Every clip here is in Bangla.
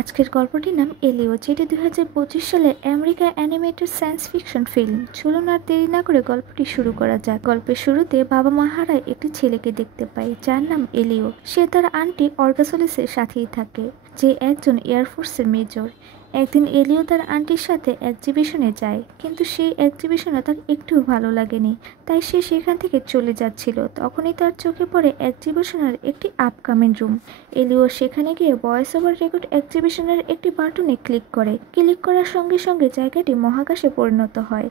আজকের গল্পটির নাম এলিও, যেটি 2025 সালের America animated science fiction film. চলুন আর দেরি না করে গল্পটি শুরু করা যাক। গল্পের শুরুতে বাবা মা হারায় একটি ছেলেকে দেখতে পাই, যার নাম এলিও। সে তার আন্টি অর্গাসোলিসের সাথেই থাকে, যে একজন এয়ারফোর্সের মেজর। একদিন এলিও তার আন্টির সাথে এক্সিবিশনে যায়, কিন্তু সেই এক্সিবিশনে তার একটুও ভালো লাগেনি, তাই সে সেখান থেকে চলে যাচ্ছিল। তখনই তার চোখে পড়ে এক্সিবিশনের একটি আপকামিং রুম। এলিও সেখানে গিয়ে ভয়েস ওভার রেকর্ড এক্সিবিশনের একটি বাটনে ক্লিক করে। ক্লিক করার সঙ্গে সঙ্গে জায়গাটি মহাকাশে পরিণত হয়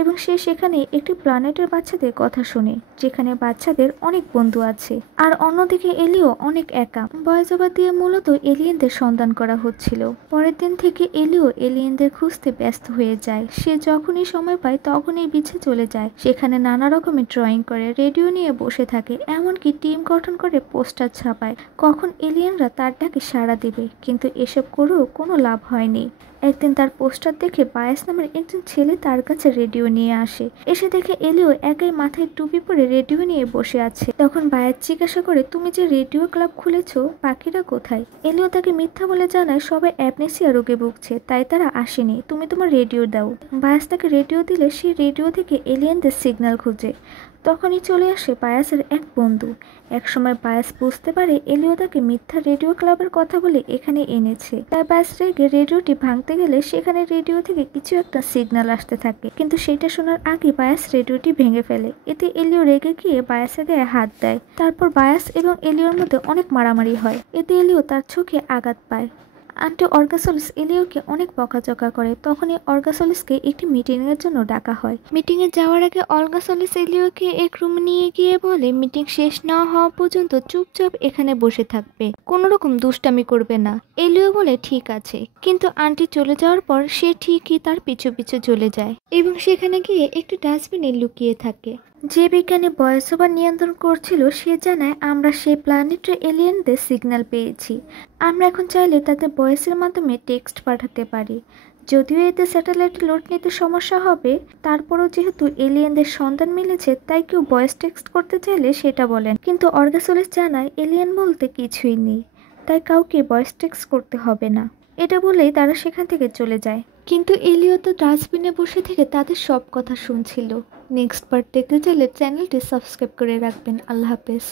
এবং সে সেখানে একটি প্ল্যানেটের বাচ্চাদের কথা শোনে, যেখানে বাচ্চাদের অনেক বন্ধু আছে। আর অন্যদিকে এলিও অনেক একা। ভয়েস ওভার দিয়ে মূলত এলিয়েনদের সন্ধান করা হচ্ছিল। পরের দিন থেকে এলিও এলিয়েনদের খুঁজতে ব্যস্ত হয়ে যায়। সে যখনই সময় পায় তখনই বিছে চলে যায়, সেখানে নানা রকমের ড্রয়িং করে, রেডিও নিয়ে বসে থাকে, এমনকি টিম গঠন করে পোস্টার ছাপায় কখন এলিয়েনরা তার ডাকে সাড়া দিবে। কিন্তু এসব করেও কোনো লাভ হয়নি। একদিন তার পোস্টার দেখে বায়াস নামের একজন ছেলে তার কাছে রেডিও নিয়ে আসে। এসে দেখে এলিও একাই মাথায় টুপি পরে রেডিও নিয়ে বসে আছে। তখন বায়াস জিজ্ঞাসা করে, তুমি যে রেডিও ক্লাব খুলেছো, বাকিরা কোথায়? এলিও তাকে মিথ্যা বলে জানায় সবাই অ্যামনেসিয়া রোগে ভুগছে, তাই তারা আসেনি, তুমি তোমার রেডিও দাও। বায়াস তাকে রেডিও দিলে সেই রেডিও থেকে এলিয়েনদের সিগন্যাল খুঁজে। তখনই চলে আসে বায়াসের এক বন্ধু। একসময় বায়াস বুঝতে পারে এলিও তাকে মিথ্যা রেডিও ক্লাবের কথা বলে এখানে এনেছে, তাই বায়াস রেগে রেডিওটি ভাঙতে গেলে সেখানে রেডিও থেকে কিছু একটা সিগন্যাল আসতে থাকে, কিন্তু সেটা শোনার আগে বায়াস রেডিওটি ভেঙে ফেলে। এতে এলিও রেগে গিয়ে বায়াসের গায়ে হাত দেয়। তারপর বায়াস এবং এলিওর মধ্যে অনেক মারামারি হয়। এতে এলিও তার চোখে আঘাত পায়। আন্টি অর্গাসোলিস এলিওকে অনেক বকাঝকা করে। তখনই অর্গাসোলিসকে একটি মিটিং এর জন্য ডাকা হয়। মিটিং এ যাওয়ার আগে অর্গাসোলিস এলিওকে এক রুমে নিয়ে গিয়ে বলে, মিটিং শেষ না হওয়া পর্যন্ত চুপচাপ এখানে বসে থাকবে, কোনো রকম দুষ্টামি করবে না। এলিও বলে ঠিক আছে, কিন্তু আন্টি চলে যাওয়ার পর সে ঠিকই তার পিছু পিছু চলে যায় এবং সেখানে গিয়ে একটি ডাস্টবিনে লুকিয়ে থাকে। যে বিজ্ঞানী ভয়েস ওভার নিয়ন্ত্রণ করছিল সে জানায়, আমরা সেই প্ল্যানেটের এলিয়েনদের সিগন্যাল পেয়েছি। আমরা এখন চাইলে তাদের ভয়েসের মাধ্যমে টেক্সট পাঠাতে পারি। যদিও এতে স্যাটেলাইট লোড নিতে সমস্যা হবে, তারপরও যেহেতু এলিয়েনদের সন্ধান মিলেছে, তাই কেউ ভয়েস টেক্সট করতে চাইলে সেটা বলেন। কিন্তু অর্গাসোলিস জানায় এলিয়েন বলতে কিছুই নেই, তাই কাউকে ভয়েস টেক্সট করতে হবে না। এটা বলেই তারা সেখান থেকে চলে যায়। কিন্তু এলিও তো ডাস্টবিনে বসে থেকে তাদের সব কথা শুনছিল। নেক্সট পার্ট দেখতে চাইলে চ্যানেলটি সাবস্ক্রাইব করে রাখবেন। আল্লাহ হাফেজ।